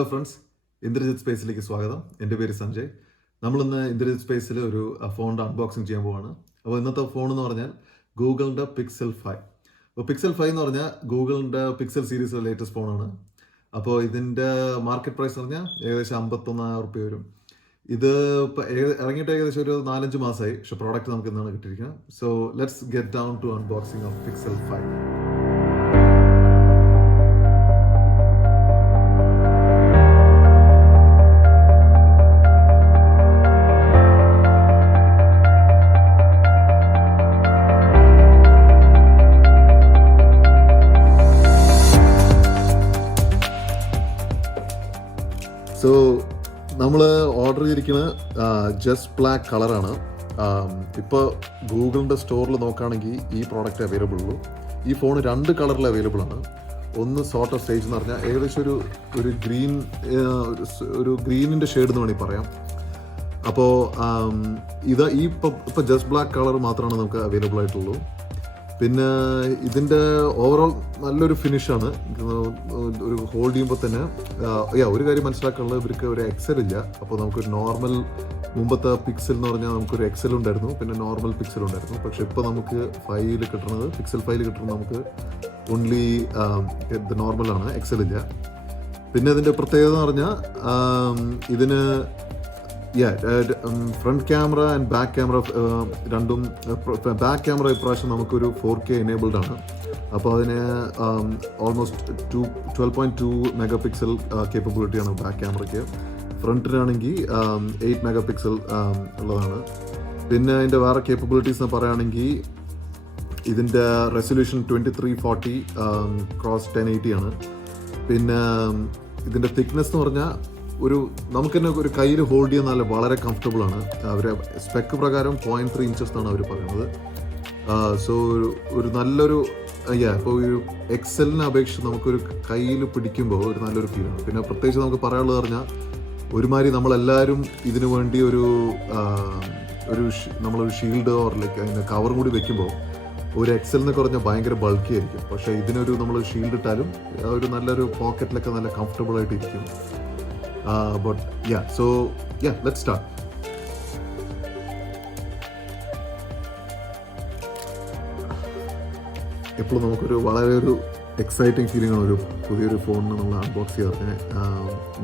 Hello friends, Indrajith സ്പേസിലേക്ക് സ്വാഗതം. എൻ്റെ പേര് സഞ്ജയ്. നമ്മളിന്ന് ഇന്ദ്രജിത്ത് സ്പേസിൽ ഒരു ഫോണിൻ്റെ അൺബോക്സിങ് ചെയ്യാൻ പോവാണ്. അപ്പോൾ ഇന്നത്തെ ഫോൺ എന്ന് പറഞ്ഞാൽ ഗൂഗിളിൻ്റെ പിക്സൽ 5. അപ്പോൾ പിക്സൽ 5 എന്ന് പറഞ്ഞാൽ ഗൂഗിളിൻ്റെ പിക്സൽ സീരീസിലെ ലേറ്റസ്റ്റ് ഫോണാണ്. അപ്പോൾ ഇതിൻ്റെ മാർക്കറ്റ് പ്രൈസ് എന്ന് പറഞ്ഞാൽ ഏകദേശം 51,000 റുപ്യ വരും. ഇത് ഇപ്പോൾ ഇറങ്ങിയിട്ട് ഏകദേശം ഒരു 4-5 മാസമായി. പക്ഷേ പ്രോഡക്റ്റ് നമുക്ക് ഇന്നാണ് കിട്ടിയിരിക്കുന്നത്. So let's get down to unboxing of Pixel 5. So നമ്മൾ ഓർഡർ ചെയ്തിരിക്കുന്നത് ജസ്റ്റ് ബ്ലാക്ക് കളറാണ്. ഇപ്പോൾ ഗൂഗിളിൻ്റെ സ്റ്റോറിൽ നോക്കുകയാണെങ്കിൽ ഈ പ്രോഡക്റ്റ് അവൈലബിൾ ഉള്ളൂ. ഈ ഫോൺ 2 കളറിൽ അവൈലബിൾ ആണ്. ഒന്ന് സോർട്ട് ഓഫ് സ്റ്റേജ് എന്ന് പറഞ്ഞാൽ ഏകദേശം ഒരു ഗ്രീനിൻ്റെ ഷെയ്ഡ് എന്ന് വേണമെങ്കിൽ പറയാം. അപ്പോൾ ഇപ്പോൾ ജസ്റ്റ് ബ്ലാക്ക് കളർ മാത്രമാണ് നമുക്ക് അവൈലബിൾ ആയിട്ടുള്ളൂ. പിന്നെ ഇതിൻ്റെ ഓവറോൾ നല്ലൊരു ഫിനിഷാണ്. ഒരു ഹോൾഡ് ചെയ്യുമ്പോൾ തന്നെ ഒരു കാര്യം മനസ്സിലാക്കാനുള്ളത്, ഇവർക്ക് ഒരു എക്സൽ ഇല്ല. അപ്പോൾ നമുക്കൊരു നോർമൽ, മുമ്പത്തെ പിക്സൽ എന്ന് പറഞ്ഞാൽ നമുക്കൊരു എക്സൽ ഉണ്ടായിരുന്നു, പിന്നെ നോർമൽ പിക്സൽ ഉണ്ടായിരുന്നു. പക്ഷേ ഇപ്പോൾ നമുക്ക് പിക്സൽ 5 കിട്ടുന്നത് നമുക്ക് ഓൺലി ഇത് നോർമലാണ്, എക്സൽ ഇല്ല. പിന്നെ ഇതിൻ്റെ പ്രത്യേകത എന്ന് പറഞ്ഞാൽ ഇതിന് front camera and back camera രണ്ടും. ബാക്ക് ക്യാമറ ഇപ്രാവശ്യം നമുക്കൊരു 4K എനേബിൾഡ് ആണ്. അപ്പോൾ അതിന് ഓൾമോസ്റ്റ് 12.2 മെഗാ പിക്സൽ കേപ്പബിലിറ്റിയാണ് ബാക്ക് ക്യാമറയ്ക്ക്. ഫ്രണ്ടിനാണെങ്കിൽ 8 മെഗാ പിക്സൽ ഉള്ളതാണ്. പിന്നെ അതിൻ്റെ വേറെ കേപ്പബിലിറ്റീസ് എന്ന് പറയുകയാണെങ്കിൽ ഇതിൻ്റെ റെസൊല്യൂഷൻ 2340 ക്രോസ് 1080 ആണ്. പിന്നെ ഇതിൻ്റെ തിക്നെസ് എന്ന് പറഞ്ഞാൽ നമുക്ക് തന്നെ ഒരു കയ്യിൽ ഹോൾഡ് ചെയ്യാൻ വളരെ കംഫർട്ടബിൾ ആണ്. അവരെ സ്പെക്ക് പ്രകാരം 0.3 ഇഞ്ചസ് എന്നാണ് അവർ പറയുന്നത്. സോ ഒരു നല്ലൊരു ഇപ്പോൾ ഒരു എക്സലിനെ അപേക്ഷിച്ച് നമുക്കൊരു കയ്യിൽ പിടിക്കുമ്പോൾ ഒരു നല്ലൊരു ഫീലാണ്. പിന്നെ പ്രത്യേകിച്ച് നമുക്ക് പറയാനുള്ളത് പറഞ്ഞാൽ ഒരുമാതിരി നമ്മളെല്ലാവരും ഇതിനു വേണ്ടി നമ്മളൊരു ഷീൽഡ് ഓർ ലൈക്ക് അതിൻ്റെ കവറും കൂടി വെക്കുമ്പോൾ ഒരു എക്സലിനെ കുറഞ്ഞാൽ ഭയങ്കര ബൾക്കി ആയിരിക്കും. പക്ഷേ ഇതിനൊരു നമ്മൾ ഷീൽഡ് ഇട്ടാലും ഒരു നല്ലൊരു പോക്കറ്റിലൊക്കെ നല്ല കംഫർട്ടബിൾ ആയിട്ട് ഇരിക്കും. Let's start. എപ്പോഴും നമുക്കൊരു വളരെ ഒരു എക്സൈറ്റിംഗ് ഫീലിംഗ് ആണ് ഒരു പുതിയൊരു ഫോണിന് നമ്മൾ അൺബോക്സ് ചെയ്യാറ്.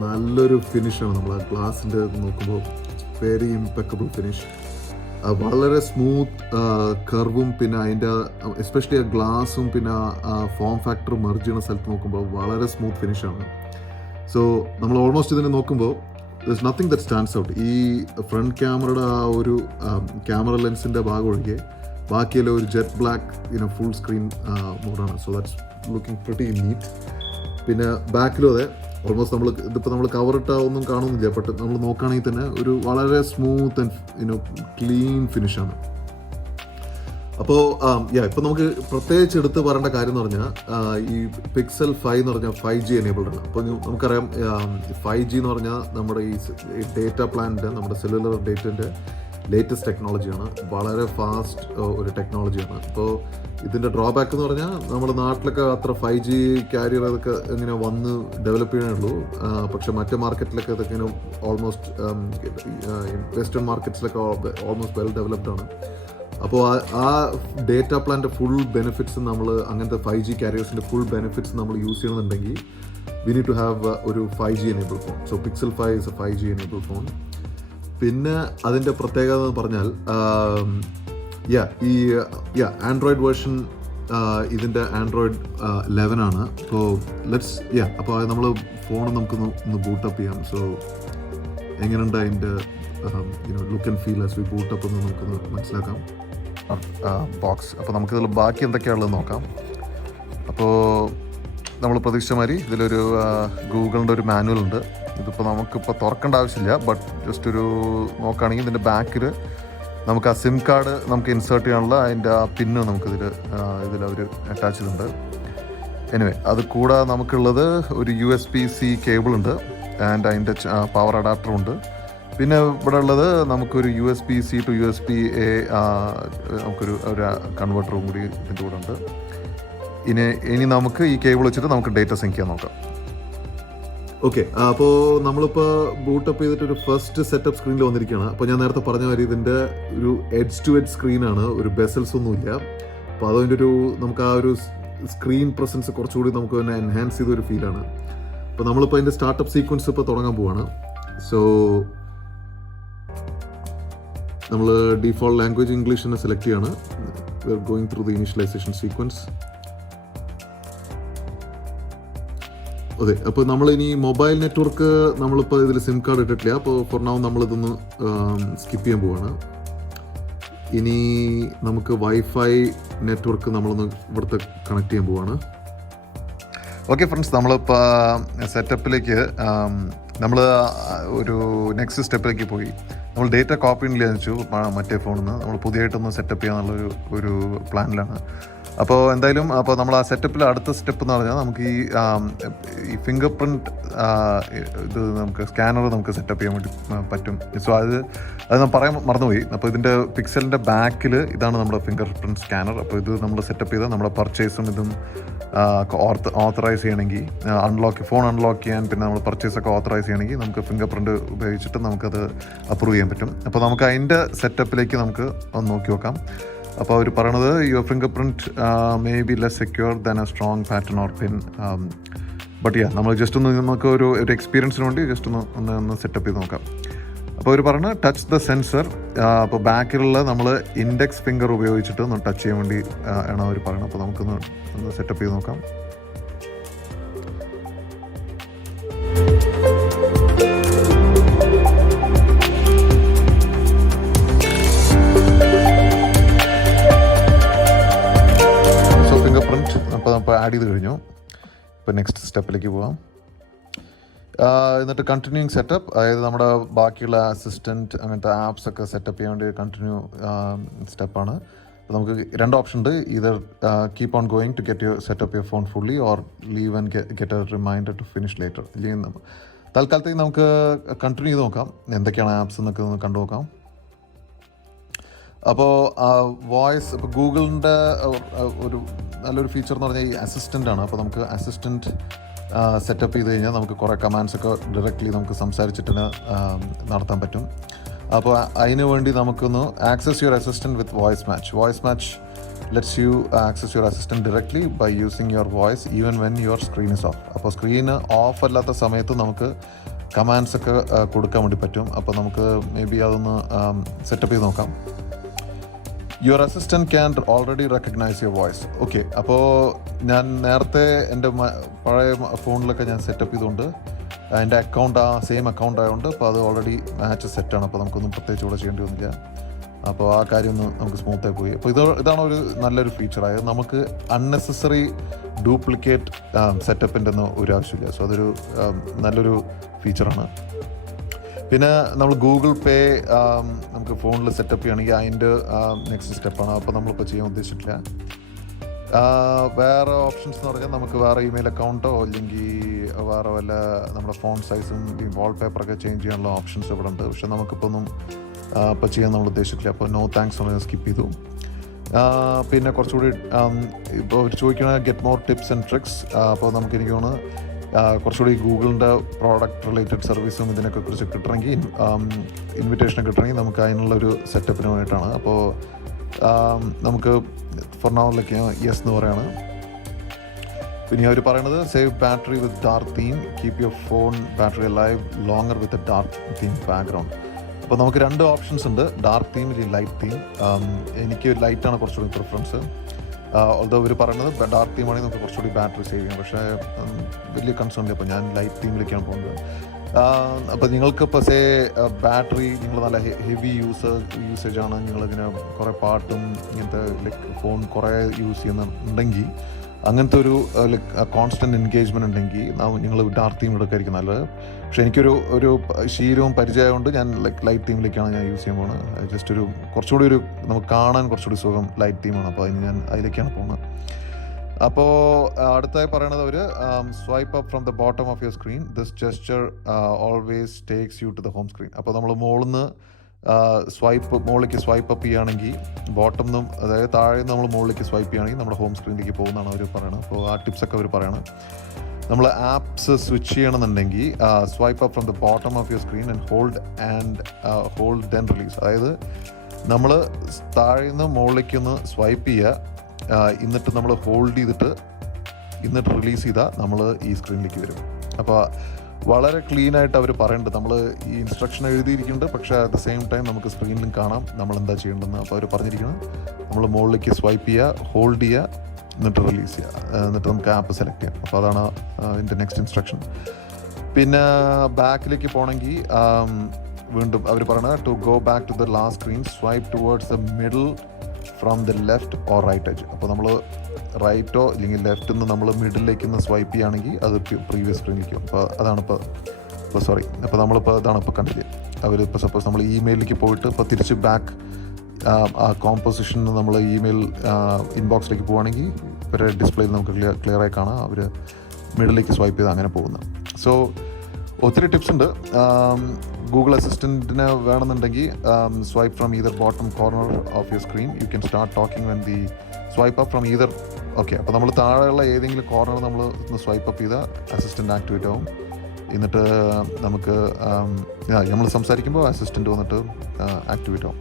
നല്ലൊരു ഫിനിഷാണ്. നമ്മൾ ആ ഗ്ലാസിൻ്റെ നോക്കുമ്പോൾ വെരി ഇംപെക്കബിൾ ഫിനിഷ്. വളരെ സ്മൂത്ത് കർവും, പിന്നെ അതിൻ്റെ എസ്പെഷ്യലി ആ ഗ്ലാസും പിന്നെ ആ ഫോം ഫാക്ടർ മെർജ് ചെയ്യുന്ന സ്ഥലത്ത് നോക്കുമ്പോൾ വളരെ സ്മൂത്ത് ഫിനിഷാണ്. സോ നമ്മൾ ഓൾമോസ്റ്റ് ഇതിനെ നോക്കുമ്പോൾ there is nothing that stands out. ഈ ഫ്രണ്ട് ക്യാമറയുടെ ആ ഒരു ക്യാമറ ലെൻസിൻ്റെ ഭാഗം ഒഴികെ ബാക്കിയെല്ലാം ഒരു ജെറ്റ് ബ്ലാക്ക് ഫുൾ സ്ക്രീൻ മോഡാണ്. So that's looking pretty neat. പിന്നെ ബാക്കിലും അതെ, ഓൾമോസ്റ്റ് ഇതിപ്പോൾ നമ്മൾ കവറിട്ട ഒന്നും കാണുന്നില്ല. ബട്ട് നമ്മൾ നോക്കുകയാണെങ്കിൽ തന്നെ ഒരു വളരെ സ്മൂത്ത് ആൻഡ് ക്ലീൻ ഫിനിഷാണ്. അപ്പോൾ ഇപ്പോൾ നമുക്ക് പ്രത്യേകിച്ച് എടുത്ത് പറയേണ്ട കാര്യം എന്ന് പറഞ്ഞാൽ ഈ പിക്സൽ 5 എന്ന് പറഞ്ഞാൽ 5G എനേബിൾഡ് ആണ്. അപ്പോൾ നമുക്കറിയാം 5G എന്ന് പറഞ്ഞാൽ നമ്മുടെ ഈ ഡേറ്റ പ്ലാനിൻ്റെ, നമ്മുടെ സെല്ലുലർ ഡേറ്റൻ്റെ ലേറ്റസ്റ്റ് ടെക്നോളജിയാണ്. വളരെ ഫാസ്റ്റ് ഒരു ടെക്നോളജിയാണ്. അപ്പോൾ ഇതിൻ്റെ ഡ്രോബാക്ക് എന്ന് പറഞ്ഞാൽ നമ്മുടെ നാട്ടിലൊക്കെ അത്ര 5G ക്യാരിയർ അതൊക്കെ ഇങ്ങനെ വന്ന് ഡെവലപ്പ് ചെയ്യാനുള്ളൂ. പക്ഷേ മറ്റു മാർക്കറ്റിലൊക്കെ ഇതൊക്കെ ഇങ്ങനെ ഓൾമോസ്റ്റ് വെസ്റ്റേൺ മാർക്കറ്റ്സിലൊക്കെ ഓൾമോസ്റ്റ് വെൽ ഡെവലപ്ഡ് ആണ്. അപ്പോൾ ആ ഡേറ്റ പ്ലാൻ്റെ ഫുൾ ബെനിഫിറ്റ്സ് നമ്മൾ അങ്ങനത്തെ 5G ക്യാരിയേഴ്സിൻ്റെ ഫുൾ ബെനിഫിറ്റ്സ് നമ്മൾ യൂസ് ചെയ്യണമെന്നുണ്ടെങ്കിൽ വി നീഡ് ടു ഹാവ് ഒരു 5G enable phone. So pixel 5 is A 5G enable phone. പിന്നെ അതിൻ്റെ പ്രത്യേകത എന്ന് പറഞ്ഞാൽ ആൻഡ്രോയിഡ് വേർഷൻ ഇതിൻ്റെ ആൻഡ്രോയിഡ് 11 ആണ്. അപ്പോൾ നമ്മൾ ഫോൺ നമുക്കൊന്ന് ബൂട്ടപ്പ് ചെയ്യാം. സോ എങ്ങനെയുണ്ട് അതിൻ്റെ look and feel as we boot-up എന്ന് നമുക്കൊന്ന് മനസ്സിലാക്കാം. ബോക്സ് അപ്പോൾ നമുക്കിതിൽ ബാക്കി എന്തൊക്കെയാണുള്ളത് നോക്കാം. അപ്പോൾ നമ്മൾ പ്രതീക്ഷിച്ച മാതിരി ഇതിലൊരു ഗൂഗിളിൻ്റെ ഒരു മാനുവൽ ഉണ്ട്. ഇതിപ്പോൾ നമുക്കിപ്പോൾ തുറക്കേണ്ട ആവശ്യമില്ല. ബട്ട് ജസ്റ്റ് ഒരു നോക്കുകയാണെങ്കിൽ ഇതിൻ്റെ ബാക്കിൽ നമുക്ക് ആ സിം കാർഡ് നമുക്ക് ഇൻസേർട്ട് ചെയ്യാനുള്ള അതിൻ്റെ ആ പിന്ന് ഇതിലവർ അറ്റാച്ച് ചെയ്തിട്ടുണ്ട്. എനിവേ, അത് കൂടാതെ നമുക്കുള്ളത് ഒരു USB-C കേബിളുണ്ട് ആൻഡ് അതിൻ്റെ പവർ അഡാപ്റ്ററുണ്ട്. പിന്നെ ഇവിടെ ഉള്ളത് നമുക്കൊരു USB-C to USB-A നമുക്കൊരു കൺവേർട്ടറും കൂടി ഇതിൻ്റെ കൂടെ ഉണ്ട്. ഇനി നമുക്ക് ഈ കേബിൾ വെച്ചിട്ട് നമുക്ക് ഡേറ്റ സിങ്ക് ചെയ്യാൻ നോക്കാം. ഓക്കെ, അപ്പോൾ നമ്മളിപ്പോൾ ബൂട്ടപ്പ് ചെയ്തിട്ട് ഒരു ഫസ്റ്റ് സെറ്റപ്പ് സ്ക്രീനിൽ വന്നിരിക്കുകയാണ്. അപ്പോൾ ഞാൻ നേരത്തെ പറഞ്ഞ കാര്യം ഇതിൻ്റെ ഒരു എഡ്ജ് ടു എഡ്ജ് സ്ക്രീനാണ്, ഒരു ബെസൽസ് ഒന്നുമില്ല. അപ്പോൾ അതിൻ്റെ ഒരു നമുക്ക് ആ ഒരു സ്ക്രീൻ പ്രസൻസ് കുറച്ചുകൂടി നമുക്ക് തന്നെ എൻഹാൻസ് ചെയ്തൊരു ഫീലാണ്. അപ്പോൾ നമ്മളിപ്പോൾ അതിൻ്റെ സ്റ്റാർട്ടപ്പ് സീക്വൻസ് ഇപ്പോൾ തുടങ്ങാൻ പോവാണ്. സോ നമ്മൾ ഡിഫോൾട്ട് ലാംഗ്വേജ് ഇംഗ്ലീഷ് തന്നെ സെലക്ട് ചെയ്യാണ്. We are going through the initialization sequence. അതെ, അപ്പോൾ നമ്മളിനി മൊബൈൽ നെറ്റ്വർക്ക് നമ്മളിപ്പോൾ ഇതിൽ സിം കാർഡ് ഇട്ടിട്ടില്ല. അപ്പോൾ ഫോർ നൗ നമ്മളിതൊന്ന് സ്കിപ്പ് ചെയ്യാൻ പോവാണ്. ഇനി നമുക്ക് വൈഫൈ നെറ്റ്വർക്ക് നമ്മളൊന്ന് ഇവിടുത്തെ കണക്ട് ചെയ്യാൻ പോവാണ്. ഓക്കെ ഫ്രണ്ട്സ്, നമ്മളിപ്പോൾ സെറ്റപ്പിലേക്ക് നമ്മൾ ഒരു നെക്സ്റ്റ് സ്റ്റെപ്പിലേക്ക് പോയി. നമ്മൾ ഡേറ്റ കോപ്പി വെച്ചു മറ്റേ ഫോണിൽ നിന്ന്. നമ്മൾ പുതിയതായിട്ടൊന്ന് സെറ്റപ്പ് ചെയ്യാന്നുള്ളൊരു ഒരു പ്ലാനിലാണ്. അപ്പോൾ എന്തായാലും അപ്പോൾ നമ്മൾ ആ സെറ്റപ്പിൽ അടുത്ത സ്റ്റെപ്പ് എന്ന് പറഞ്ഞാൽ നമുക്ക് ഈ ഫിംഗർ പ്രിൻറ്റ് ഇത് നമുക്ക് സ്കാനർ നമുക്ക് സെറ്റപ്പ് ചെയ്യാൻ വേണ്ടി പറ്റും. സോ അത് ഞാൻ പറയാൻ മറന്നുപോയി. അപ്പോൾ ഇതിൻ്റെ പിക്സലിൻ്റെ ബാക്കിൽ ഇതാണ് നമ്മുടെ ഫിംഗർ പ്രിൻറ്റ് സ്കാനർ. അപ്പോൾ ഇത് നമ്മൾ സെറ്റപ്പ് ചെയ്താൽ നമ്മുടെ പർച്ചേസും ഇതും ഓത്തറൈസ് ചെയ്യണമെങ്കിൽ ഫോൺ അൺലോക്ക് ചെയ്യാൻ, പിന്നെ നമ്മൾ പർച്ചേസൊക്കെ ഓത്തറൈസ് ചെയ്യണമെങ്കിൽ നമുക്ക് ഫിംഗർ പ്രിൻറ്റ് ഉപയോഗിച്ചിട്ട് നമുക്കത് അപ്രൂവ് ചെയ്യാൻ പറ്റും. അപ്പോൾ നമുക്ക് അതിൻ്റെ സെറ്റപ്പിലേക്ക് നമുക്ക് ഒന്ന് നോക്കി നോക്കാം. അപ്പോൾ അവർ പറയണത് your finger print may be less secure than A strong pattern or pin. But നമ്മൾ ജസ്റ്റ് ഒന്ന് നമുക്ക് ഒരു എക്സ്പീരിയൻസിന് വേണ്ടി ജസ്റ്റ് ഒന്ന് സെറ്റപ്പ് ചെയ്ത് നോക്കാം. അപ്പോൾ അവർ പറഞ്ഞ് ടച്ച് ദ സെൻസർ. അപ്പോൾ ബാക്കിലുള്ള നമ്മൾ ഇൻഡെക്സ് ഫിംഗർ ഉപയോഗിച്ചിട്ട് ഒന്ന് ടച്ച് ചെയ്യാൻ വേണ്ടി ആണ് അവർ പറയുന്നത്. അപ്പോൾ നമുക്കൊന്ന് സെറ്റപ്പ് ചെയ്ത് നോക്കാം. അപ്പോൾ നമ്മൾ ആഡ് ചെയ്ത് കഴിഞ്ഞു. ഇപ്പോൾ നെക്സ്റ്റ് സ്റ്റെപ്പിലേക്ക് പോകാം. എന്നിട്ട് കണ്ടിന്യൂയിങ് സെറ്റപ്പ്, അതായത് നമ്മുടെ ബാക്കിയുള്ള അസിസ്റ്റൻറ്റ് അങ്ങനത്തെ ആപ്സ് ഒക്കെ സെറ്റപ്പ് ചെയ്യാൻ വേണ്ടി കണ്ടിന്യൂ സ്റ്റെപ്പാണ്. അപ്പോൾ നമുക്ക് രണ്ട് ഓപ്ഷൻ ഉണ്ട്. Either keep on going to get your setup your phone fully or leave and get a reminder to finish later. ഇല്ലെങ്കിൽ തൽക്കാലത്തേക്ക് നമുക്ക് കണ്ടിന്യൂ ചെയ്ത് നോക്കാം, എന്തൊക്കെയാണ് ആപ്സ് എന്നൊക്കെ ഒന്ന് കണ്ടു നോക്കാം. അപ്പോൾ വോയിസ്, ഇപ്പോൾ ഗൂഗിളിൻ്റെ ഒരു നല്ലൊരു ഫീച്ചർ എന്ന് പറഞ്ഞാൽ ഈ അസിസ്റ്റൻ്റ് ആണ്. അപ്പോൾ നമുക്ക് അസിസ്റ്റൻറ്റ് സെറ്റപ്പ് ചെയ്ത് കഴിഞ്ഞാൽ നമുക്ക് കുറേ കമാൻഡ്സൊക്കെ ഡയറക്റ്റ്ലി നമുക്ക് സംസാരിച്ചിട്ട് നടത്താൻ പറ്റും. അപ്പോൾ അതിന് വേണ്ടി നമുക്കൊന്ന് access your assistant with voice match let's you access your assistant directly by using your voice even when your screen is off. അപ്പോൾ സ്ക്രീന് ഓഫ് അല്ലാത്ത സമയത്ത് നമുക്ക് കമാൻഡ്സൊക്കെ കൊടുക്കാൻ വേണ്ടി പറ്റും. അപ്പോൾ നമുക്ക് മേ ബി അതൊന്ന് സെറ്റപ്പ് ചെയ്ത് നോക്കാം. Your assistant can already recognise your voice. Okay, അപ്പോൾ ഞാൻ നേരത്തെ എൻ്റെ പഴയ ഫോണിലൊക്കെ ഞാൻ സെറ്റപ്പ് ചെയ്തുകൊണ്ട് എൻ്റെ അക്കൗണ്ട് സെയിം അക്കൗണ്ട് ആയതുകൊണ്ട് അപ്പോൾ അത് ഓൾറെഡി മാച്ച് സെറ്റാണ്. അപ്പോൾ നമുക്കൊന്നും പ്രത്യേകിച്ച് ഇവിടെ ചെയ്യേണ്ടി വന്നില്ല. അപ്പോൾ ആ കാര്യം ഒന്ന് നമുക്ക് സ്മൂത്തായി പോയി. അപ്പോൾ ഇതാണ് ഒരു നല്ലൊരു ഫീച്ചറായത്. നമുക്ക് അൺനെസസറി ഡ്യൂപ്ലിക്കേറ്റ് സെറ്റപ്പിൻ്റെ ഒന്നും ഒരു ആവശ്യമില്ല. സോ അതൊരു നല്ലൊരു ഫീച്ചറാണ്. പിന്നെ നമ്മൾ ഗൂഗിൾ പേ നമുക്ക് ഫോണിൽ സെറ്റപ്പ് ചെയ്യുകയാണെങ്കിൽ അതിൻ്റെ നെക്സ്റ്റ് സ്റ്റെപ്പാണ്. അപ്പോൾ നമ്മളിപ്പോൾ ചെയ്യാൻ ഉദ്ദേശിച്ചിട്ടില്ല. വേറെ ഓപ്ഷൻസ് എന്ന് പറഞ്ഞാൽ നമുക്ക് വേറെ ഇമെയിൽ അക്കൗണ്ടോ അല്ലെങ്കിൽ വേറെ വല്ല നമ്മുടെ ഫോൺ സൈസും ഈ വാൾപേപ്പറൊക്കെ ചേഞ്ച് ചെയ്യാനുള്ള ഓപ്ഷൻസ് ഇവിടെ ഉണ്ട്. പക്ഷെ നമുക്കിപ്പോൾ ഒന്നും ഇപ്പോൾ ചെയ്യാൻ നമ്മൾ ഉദ്ദേശിച്ചിട്ടില്ല. അപ്പോൾ നോ താങ്ക്സ് എന്ന് സ്കിപ്പ് ചെയ്തു. പിന്നെ കുറച്ചുകൂടി ഇപ്പോൾ അവർ ചോദിക്കണ get more tips and tricks. അപ്പോൾ നമുക്ക് എനിക്ക് തോന്നുന്നു കുറച്ചുകൂടി ഗൂഗിളിൻ്റെ പ്രോഡക്റ്റ് റിലേറ്റഡ് സർവീസും ഇതിനൊക്കെ കുറിച്ച് കിട്ടണമെങ്കിൽ ഇൻവിറ്റേഷനൊക്കെ കിട്ടണമെങ്കിൽ നമുക്ക് അതിനുള്ളൊരു സെറ്റപ്പിന് വേണ്ടിയിട്ടാണ്. അപ്പോൾ നമുക്ക് ഫോർ നൗ ലൈക്ക് യെസ് എന്ന് പറയാണ്. പിന്നെ അവർ പറയണത് save battery with dark theme, keep your phone battery live longer with a dark theme background. അപ്പോൾ നമുക്ക് രണ്ട് ഓപ്ഷൻസ് ഉണ്ട്, ഡാർക്ക് തീം അല്ലെങ്കിൽ ലൈറ്റ് തീം. എനിക്ക് ലൈറ്റാണ് കുറച്ചുകൂടി പ്രിഫറൻസ്. ഓൾദോ ഇവർ പറയുന്നത് ഡാർക്ക് തീമാണെങ്കിൽ നമുക്ക് കുറച്ചുകൂടി ബാറ്ററി സേവ് ചെയ്യാം. പക്ഷേ വലിയ കൺസേൺ ഇല്ല. അപ്പോൾ ഞാൻ ലൈറ്റ് തീമിലേക്കാണ് പോകുന്നത്. അപ്പോൾ നിങ്ങൾക്കിപ്പോൾ ബാറ്ററി നിങ്ങൾ നല്ല ഹെവി യൂസേജാണ്, നിങ്ങളിങ്ങനെ കുറേ പാട്ടും ഇങ്ങനത്തെ ലൈക്ക് ഫോൺ കുറേ യൂസ് ചെയ്യുന്നുണ്ടെങ്കിൽ, അങ്ങനത്തെ ഒരു ലൈക്ക് കോൺസ്റ്റൻറ്റ് എൻഗേജ്മെൻറ്റ് ഉണ്ടെങ്കിൽ നിങ്ങൾ ഡാർക്ക് തീം എടുക്കായിരിക്കും നല്ലത്. പക്ഷേ എനിക്കൊരു ശീലവും പരിചയമുണ്ട്, ഞാൻ ലൈറ്റ് തീമിലേക്കാണ് ഞാൻ യൂസ് ചെയ്യാൻ പോകുന്നത്. ജസ്റ്റ് കുറച്ചുകൂടി നമുക്ക് കാണാൻ കുറച്ചുകൂടി സുഖം ലൈറ്റ് തീമാണ്. അപ്പോൾ ഞാൻ അതിലേക്കാണ് പോകുന്നത്. അപ്പോൾ അടുത്തായി പറയണത് അവർ swipe up from the bottom of your screen, this gesture always takes you to the home screen. അപ്പോൾ നമ്മൾ മുകളിൽ സ്വൈപ്പ് അപ്പ് ചെയ്യുകയാണെങ്കിൽ ബോട്ടം നിന്നും, അതായത് താഴെ നമ്മൾ മുകളിലേക്ക് സ്വൈപ്പ് ചെയ്യുകയാണെങ്കിൽ നമ്മുടെ ഹോം സ്ക്രീനിലേക്ക് പോകുന്നതാണ് അവർ പറയുന്നത്. അപ്പോൾ ആ ടിപ്സൊക്കെ അവർ പറയണം. നമ്മൾ ആപ്സ് സ്വിച്ച് ചെയ്യണമെന്നുണ്ടെങ്കിൽ swipe up from the bottom of your screen and hold then release. അതായത് നമ്മൾ താഴെ നിന്ന് മുകളിലേക്കൊന്ന് സ്വൈപ്പ് ചെയ്യുക, എന്നിട്ട് നമ്മൾ ഹോൾഡ് ചെയ്തിട്ട് എന്നിട്ട് റിലീസ് ചെയ്താൽ നമ്മൾ ഈ സ്ക്രീനിലേക്ക് വരും. അപ്പോൾ വളരെ ക്ലീനായിട്ട് അവർ പറയുന്നുണ്ട്. നമ്മൾ ഈ ഇൻസ്ട്രക്ഷൻ എഴുതിയിരിക്കുന്നുണ്ട്, പക്ഷേ അറ്റ് ദ സെയിം ടൈം നമുക്ക് സ്ക്രീനിലും കാണാം നമ്മൾ എന്താ ചെയ്യേണ്ടതെന്ന്. അപ്പോൾ അവർ പറഞ്ഞിരിക്കുന്നത് നമ്മൾ മുകളിലേക്ക് സ്വൈപ്പ് ചെയ്യുക, ഹോൾഡ് ചെയ്യുക, എന്നിട്ട് റിലീസ് ചെയ്യുക, എന്നിട്ട് നമുക്ക് ആപ്പ് സെലക്ട് ചെയ്യാം. അപ്പോൾ അതാണ് ഇതിൻ്റെ നെക്സ്റ്റ് ഇൻസ്ട്രക്ഷൻ. പിന്നെ ബാക്കിലേക്ക് പോകണമെങ്കിൽ വീണ്ടും അവർ പറയുന്നത് to go back to the last screen swipe towards the middle from the left or right edge. അപ്പോൾ നമ്മൾ റൈറ്റോ അല്ലെങ്കിൽ ലെഫ്റ്റിൽ നിന്ന് നമ്മൾ മിഡിലേക്ക് ഒന്ന് സ്വൈപ്പ് ചെയ്യുകയാണെങ്കിൽ അത് പ്രീവിയസ് സ്ക്രീനിലേക്ക്. അപ്പോൾ അതാണ് അപ്പോൾ നമ്മളിപ്പോൾ അതാണ് ഇപ്പോൾ കണ്ടത്. അവരിപ്പോൾ സപ്പോസ് നമ്മൾ ഇമെയിലിലേക്ക് പോയിട്ട് ഇപ്പോൾ തിരിച്ച് ബാക്ക് ആ കോമ്പോസിഷന് നമ്മൾ ഇമെയിൽ ഇൻബോക്സിലേക്ക് പോവുകയാണെങ്കിൽ ഇവരുടെ ഡിസ്പ്ലേയിൽ നമുക്ക് ക്ലിയറായി കാണാം അവർ മിഡിലേക്ക് സ്വൈപ്പ് ചെയ്ത് അങ്ങനെ പോകുന്നത്. സോ ഒത്തിരി ടിപ്സ് ഉണ്ട്. ഗൂഗിൾ അസിസ്റ്റൻറ്റിന് വേണമെന്നുണ്ടെങ്കിൽ swipe from either bottom corner of your screen you can start talking when the swipe up from either. Okay, അപ്പോൾ നമ്മൾ താഴെയുള്ള ഏതെങ്കിലും കോർണർ നമ്മൾ ഒന്ന് സ്വൈപ്പ് അപ്പ് ചെയ്താൽ അസിസ്റ്റൻ്റ് ആക്ടിവേറ്റ് ആവും. എന്നിട്ട് നമുക്ക് നമ്മൾ സംസാരിക്കുമ്പോൾ അസിസ്റ്റൻറ്റ് വന്നിട്ട് ആക്ടിവേറ്റ് ആവും.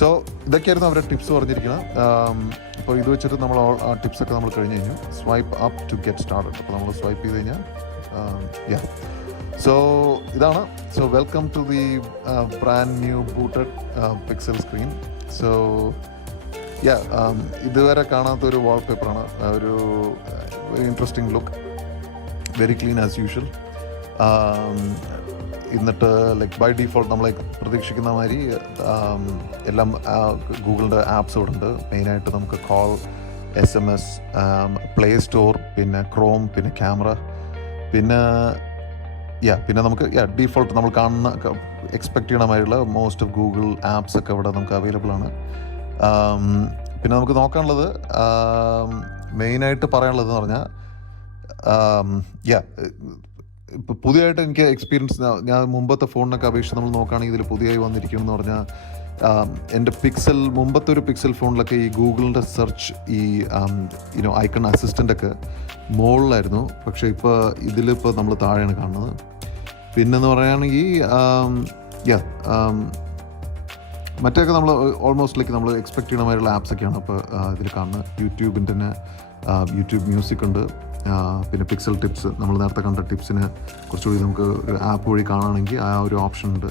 സോ ഇതൊക്കെയായിരുന്നു അവരുടെ ടിപ്സ് പറഞ്ഞിരിക്കുന്നത്. അപ്പോൾ ഇത് വെച്ചിട്ട് നമ്മൾ ആ ടിപ്സൊക്കെ നമ്മൾ കഴിഞ്ഞ് കഴിഞ്ഞു. Swipe up to get started. അപ്പോൾ നമ്മൾ സ്വൈപ്പ് ചെയ്ത് കഴിഞ്ഞാൽ സോ ഇതാണ്. So welcome to the brand new booted Pixel screen. So ഇതുവരെ കാണാത്തൊരു വാൾപേപ്പറാണ്. ഒരു very interesting look, very clean as usual. എന്നിട്ട് ലൈക്ക് ബൈ ഡിഫോൾട്ട് നമ്മൾ പ്രതീക്ഷിക്കുന്ന മാതിരി എല്ലാം ഗൂഗിളിൻ്റെ ആപ്സ് ഇവിടെ ഉണ്ട്. മെയിനായിട്ട് നമുക്ക് കോൾ, SMS, പ്ലേ സ്റ്റോർ, പിന്നെ ക്രോം, പിന്നെ ക്യാമറ, പിന്നെ നമുക്ക് ഡീഫോൾട്ട് നമ്മൾ കാണുന്ന എക്സ്പെക്ട് ചെയ്യണമായിട്ടുള്ള മോസ്റ്റ് ഓഫ് ഗൂഗിൾ ആപ്സ് ഒക്കെ ഇവിടെ നമുക്ക് അവൈലബിൾ ആണ്. പിന്നെ നമുക്ക് നോക്കാനുള്ളത് മെയിനായിട്ട് പറയാനുള്ളതെന്ന് പറഞ്ഞാൽ ഇപ്പോൾ പുതിയതായിട്ട് എനിക്ക് എക്സ്പീരിയൻസ്, ഞാൻ മുമ്പത്തെ ഫോണിനൊക്കെ അപേക്ഷിച്ച് നമ്മൾ നോക്കുകയാണെങ്കിൽ ഇതിൽ പുതിയതായി വന്നിരിക്കുമെന്ന് പറഞ്ഞാൽ എൻ്റെ മുമ്പത്തെ ഒരു പിക്സൽ ഫോണിലൊക്കെ ഈ ഗൂഗിളിൻ്റെ സെർച്ച് ഈ ഐക്കൺ അസിസ്റ്റൻ്റൊക്കെ മുകളിലായിരുന്നു. പക്ഷേ ഇപ്പോൾ ഇതിലിപ്പോൾ നമ്മൾ താഴെയാണ് കാണുന്നത്. പിന്നെന്ന് പറയുകയാണെങ്കിൽ മറ്റൊക്കെ നമ്മൾ ഓൾമോസ്റ്റ് ലൈക്ക് നമ്മൾ എക്സ്പെക്ട് ചെയ്യണമായിട്ടുള്ള ആപ്സൊക്കെയാണ് ഇപ്പോൾ ഇതിൽ കാണുന്നത്. യൂട്യൂബിൻ്റെ തന്നെ യൂട്യൂബ് മ്യൂസിക് ഉണ്ട്. പിന്നെ പിക്സൽ ടിപ്സ്, നമ്മൾ നേരത്തെ കണ്ട ടിപ്സിന് കുറച്ചുകൂടി നമുക്ക് ഒരു ആപ്പ് വഴി കാണുകയാണെങ്കിൽ ആ ഒരു ഓപ്ഷൻ ഉണ്ട്.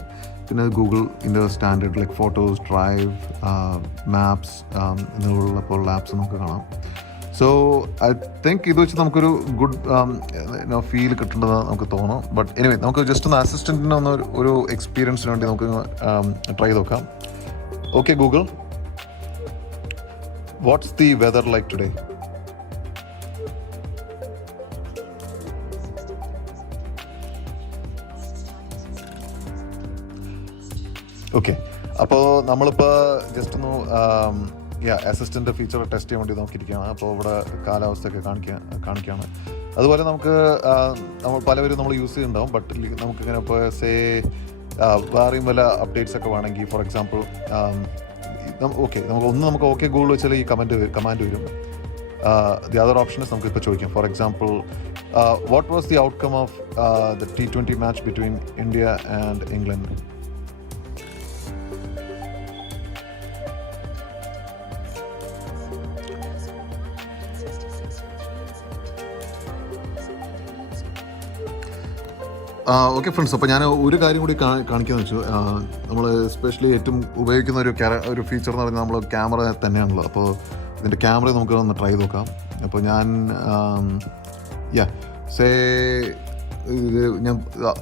പിന്നെ ഗൂഗിളിൻ്റെ standard like photos, drive, maps എന്നുള്ള ആപ്സ് നമുക്ക് കാണാം. സോ ഐ തിങ്ക് ഇത് വെച്ച് നമുക്കൊരു ഗുഡ് ഫീൽ കിട്ടേണ്ടത് നമുക്ക് തോന്നും. ബട്ട് എനിവേ നമുക്ക് ജസ്റ്റ് ഒന്ന് അസിസ്റ്റൻറ്റിന് ഒരു എക്സ്പീരിയൻസിന് വേണ്ടി നമുക്ക് ട്രൈ ചെയ്ത് നോക്കാം. Okay Google, watts the weather like today? Okay, അപ്പോൾ നമ്മളിപ്പോൾ ജസ്റ്റ് ഒന്ന് അസിസ്റ്റൻ്റ് ഫീച്ചർ ടെസ്റ്റ് ചെയ്യാൻ വേണ്ടി നോക്കിയിരിക്കുകയാണ്. അപ്പോൾ ഇവിടെ കാലാവസ്ഥയൊക്കെ കാണിക്കുകയാണ്. അതുപോലെ നമുക്ക് നമ്മൾ പലവരും നമ്മൾ യൂസ് ചെയ്യുന്നുണ്ടാവും. ബട്ട് നമുക്കിങ്ങനെ ഇപ്പോൾ വേറെയും വല്ല അപ്ഡേറ്റ്സ് ഒക്കെ വേണമെങ്കിൽ, ഫോർ എക്സാമ്പിൾ നമുക്ക് ഓക്കെ ഗൂഗിൾ വെച്ചാൽ ഈ കമാൻഡ് വരും. ദി അതർ ഓപ്ഷൻ നമുക്കിപ്പോൾ ചോദിക്കാം. For example what was the outcome of the T20 match between India and England? Okay friends, അപ്പോൾ ഞാൻ ഒരു കാര്യം കൂടി കാണിക്കാന്ന് വെച്ചു. നമ്മൾ എസ്പെഷ്യലി ഏറ്റവും ഉപയോഗിക്കുന്ന ഒരു ഫീച്ചർ എന്ന് പറയുന്നത് നമ്മൾ ക്യാമറ തന്നെയാണല്ലോ. അപ്പോൾ ഇതിൻ്റെ ക്യാമറ നമുക്ക് ഒന്ന് ട്രൈ ചെയ്ത് നോക്കാം. അപ്പോൾ ഞാൻ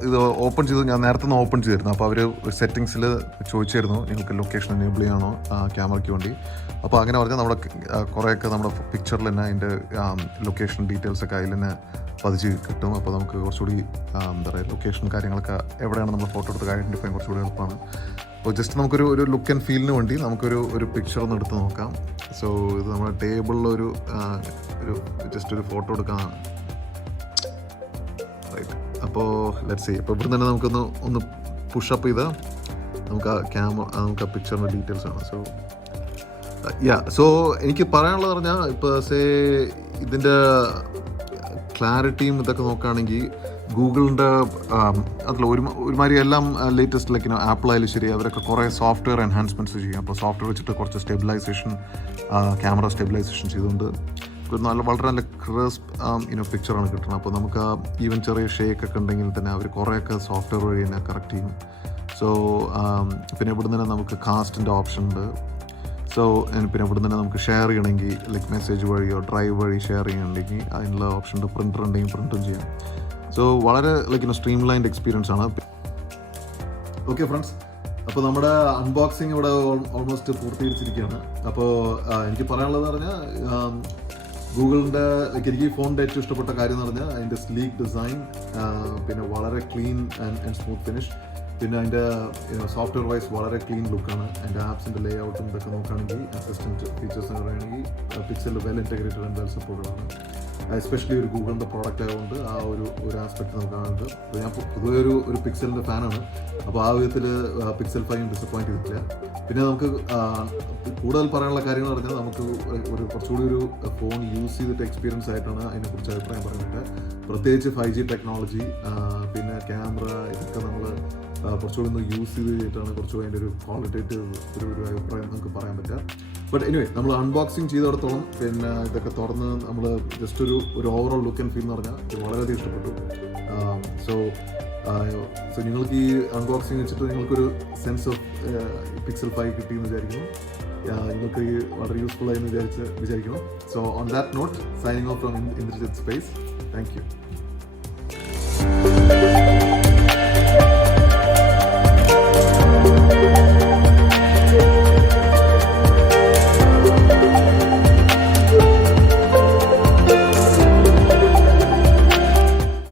ഇത് ഓപ്പൺ ചെയ്തു. ഞാൻ നേരത്തെ ഒന്ന് ഓപ്പൺ ചെയ്തിരുന്നു. അപ്പോൾ അവർ സെറ്റിങ്സിൽ ചോദിച്ചിരുന്നു നിങ്ങൾക്ക് ലൊക്കേഷൻ എനേബിൾ ചെയ്യണോ ക്യാമറയ്ക്ക് വേണ്ടി. അപ്പോൾ അങ്ങനെ പറഞ്ഞാൽ നമ്മുടെ കുറേയൊക്കെ നമ്മുടെ പിക്ചറിൽ തന്നെ അതിൻ്റെ ലൊക്കേഷൻ ഡീറ്റെയിൽസൊക്കെ അതിൽ തന്നെ പതിച്ച് കിട്ടും. അപ്പോൾ നമുക്ക് കുറച്ചുകൂടി എന്താ പറയുക ലൊക്കേഷൻ കാര്യങ്ങളൊക്കെ എവിടെയാണ് നമ്മൾ ഫോട്ടോ എടുത്ത് ഐഡൻറ്റിഫൈ ചെയ്യാൻ കുറച്ചുകൂടി എളുപ്പമാണ്. അപ്പോൾ ജസ്റ്റ് നമുക്കൊരു ലുക്ക് ആൻഡ് ഫീലിന് വേണ്ടി നമുക്കൊരു പിക്ചർ ഒന്ന് എടുത്ത് നോക്കാം. സോ ഇത് നമ്മുടെ ടേബിളിലൊരു ജസ്റ്റ് ഒരു ഫോട്ടോ എടുക്കാനാണ്. റൈറ്റ്, അപ്പോൾ ലെറ്റ്സ് സീ. അപ്പോൾ ഇവിടെ തന്നെ നമുക്കൊന്ന് പുഷപ്പ് ചെയ്താൽ നമുക്ക് നമുക്ക് ആ പിക്ചറിൻ്റെ ഡീറ്റെയിൽസ് ആണ്. സോ എനിക്ക് പറയാനുള്ളത് പറഞ്ഞാൽ ഇപ്പോൾ ഇതിൻ്റെ ക്ലാരിറ്റിയും ഇതൊക്കെ നോക്കുകയാണെങ്കിൽ ഗൂഗിളിൻ്റെ അതിൽ ഒരുമാതിരി എല്ലാം ലേറ്റസ്റ്റ് ലൈക്ക് ആപ്പിൾ ആയാലും ശരി, അവരൊക്കെ കുറേ സോഫ്റ്റ്വെയർ എൻഹാൻസ്മെൻറ്റ്സ് ചെയ്യും. അപ്പോൾ സോഫ്റ്റ്വെയർ വെച്ചിട്ട് കുറച്ച് സ്റ്റെബിലൈസേഷൻ, ക്യാമറ സ്റ്റെബിലൈസേഷൻ ചെയ്തുകൊണ്ട് വളരെ നല്ല ക്രിസ്പ് പിക്ചറാണ് കിട്ടുന്നത്. അപ്പോൾ നമുക്ക് ഈവൻ ചെറിയ ഷേക്ക് ഒക്കെ ഉണ്ടെങ്കിൽ തന്നെ അവർ കുറേയൊക്കെ സോഫ്റ്റ്വെയർ വഴി തന്നെ കറക്റ്റ് ചെയ്യും. സോ പിന്നെ ഇവിടെ നിന്ന് നമുക്ക് കാസ്റ്റിൻ്റെ ഓപ്ഷൻ ഉണ്ട്. സോ പിന്നെ ഇവിടെ നിന്ന് നമുക്ക് ഷെയർ ചെയ്യണമെങ്കിൽ ലൈക്ക് മെസ്സേജ് വഴിയോ ഡ്രൈവ് വഴി ഷെയർ ചെയ്യണമെങ്കിൽ അതിനുള്ള ഓപ്ഷൻ ഉണ്ട്. പ്രിൻ്റർ ഉണ്ടെങ്കിൽ പ്രിൻറ്റും ചെയ്യാം. സോ വളരെ ലൈക്ക് സ്ട്രീം ലൈൻഡ് എക്സ്പീരിയൻസ് ആണ്. ഓക്കെ ഫ്രണ്ട്സ്, അപ്പോൾ നമ്മുടെ അൺബോക്സിങ് ഇവിടെ ഓൾമോസ്റ്റ് പൂർത്തീകരിച്ചിരിക്കുകയാണ്. അപ്പോൾ എനിക്ക് പറയാനുള്ളതെന്ന് പറഞ്ഞാൽ ഗൂഗിളിൻ്റെ എനിക്ക് ഈ ഫോണിൻ്റെ ഏറ്റവും ഇഷ്ടപ്പെട്ട കാര്യം എന്ന് പറഞ്ഞാൽ അതിൻ്റെ സ്ലീക്ക് ഡിസൈൻ, പിന്നെ വളരെ ക്ലീൻ ആൻഡ് സ്മൂത്ത് ഫിനിഷ്, പിന്നെ അതിൻ്റെ സോഫ്റ്റ്വെയർ വൈസ് വളരെ ക്ലീൻ ലുക്കാണ്. അതിൻ്റെ ആപ്സിൻ്റെ ലേ ഔട്ടും ഇതൊക്കെ നോക്കുകയാണെങ്കിൽ അസിസ്റ്റൻറ്റ് ഫീച്ചേഴ്സ് എന്ന് പറയുകയാണെങ്കിൽ പിക്സലിൽ വെൽ ഇൻറ്റഗ്രേറ്റഡ് ആൻഡ് വെൽ സപ്പോർട്ടഡാണ്. എസ്പെഷ്യലി ഒരു ഗൂഗിളിൻ്റെ പ്രോഡക്റ്റ് ആയതുകൊണ്ട് ആ ഒരു ആസ്പെക്ട് നോക്കാറുണ്ട്. ഞാൻ പൊതുവെ ഒരു പിക്സലിൻ്റെ ഫാനാണ്. അപ്പോൾ ആ വിധത്തിൽ പിക്സൽ 5 ഡിസപ്പോയിൻറ്റ് ചെയ്തിട്ടില്ല. പിന്നെ നമുക്ക് കൂടുതൽ പറയാനുള്ള കാര്യങ്ങൾ പറഞ്ഞാൽ നമുക്ക് കുറച്ചുകൂടി ഒരു ഫോൺ യൂസ് ചെയ്തിട്ട് എക്സ്പീരിയൻസ് ആയിട്ടാണ് അതിനെക്കുറിച്ച് അഭിപ്രായം പറയുന്നത്. പ്രത്യേകിച്ച് 5G ടെക്നോളജി, പിന്നെ ക്യാമറ, ഇതൊക്കെ നമ്മൾ കുറച്ചുകൂടി ഒന്ന് യൂസ് ചെയ്ത് കഴിഞ്ഞിട്ടാണ് കുറച്ചുകൂടി അതിൻ്റെ ഒരു ക്വാളിറ്റേറ്റീവ് ഒരു അഭിപ്രായം നമുക്ക് പറയാൻ പറ്റുക. ബട്ട് എനിവേ നമ്മൾ അൺബോക്സിങ് ചെയ്തിടത്തോളം പിന്നെ ഇതൊക്കെ തുറന്ന് നമ്മൾ ജസ്റ്റ് ഒരു ഓവറോൾ ലുക്ക് ആൻഡ് ഫീൽ എന്ന് പറഞ്ഞാൽ ഇത് വളരെയധികം ഇഷ്ടപ്പെട്ടു. സോ നിങ്ങൾക്ക് ഈ അൺബോക്സിങ് വെച്ചിട്ട് നിങ്ങൾക്കൊരു സെൻസ് ഓഫ് പിക്സൽ 5 കിട്ടിയെന്ന് വിചാരിക്കുന്നു. നിങ്ങൾക്ക് വളരെ യൂസ്ഫുൾ ആയി എന്ന് വിചാരിക്കണം. So on that note, signing off from Indrajith space. Thank U.